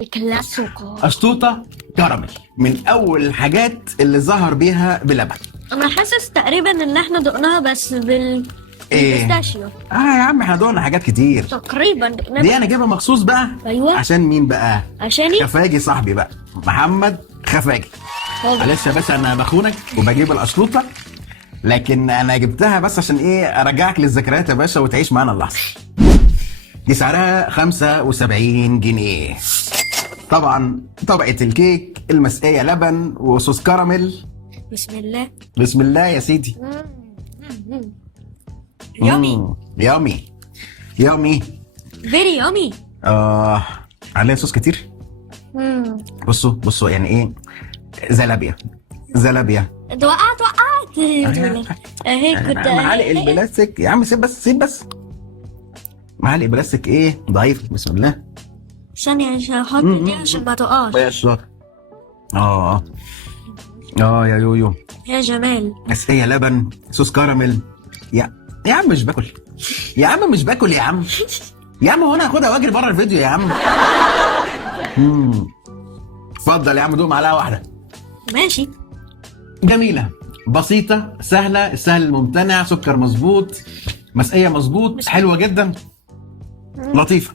الكلاسيكو. اشطوطه كراميل من اول الحاجات اللي ظهر بيها بلبن. انا حاسس تقريبا ان احنا دقناها بس بالبيستاشيو. يا عم احنا دقنا حاجات كتير. تقريبا دقناها. دي انا جايبها مخصوص بقى. ايوه. عشان مين بقى؟ عشاني. خفاجي صاحبي بقى، محمد خفاجي. معلش يا باشا انا بخونك وبجيب الاشطوطه، لكن انا جبتها بس عشان ايه، ارجعك للذكريات يا باشا وتعيش معانا اللحظه. دي سعرها 75 جنيه. طبعا طبقه الكيك المسقيه لبن وصوص كراميل. بسم الله. بسم الله يا سيدي. يامي. يامي يامي. فيري يامي. عليها صوص كتير. بصوا يعني ايه، زلابيا. انت وقعت اهي كنت معالق البلاستيك يا عم، سيب بس معالق بلاستيك ايه ضعيف. بسم الله. ثانية عشان احط دي عشان ما تقعش. ماشي. يا يويو. يا جمال. مسقية لبن صوص كراميل. يا عم مش باكل يا عم هو انا هاخدها واجري بره الفيديو يا عم. اتفضل يا عم، دوق معلقه واحده. ماشي. جميله بسيطه سهله، السهل الممتنع، سكر مظبوط، مسقيه مظبوط، حلوه جدا، لطيفه.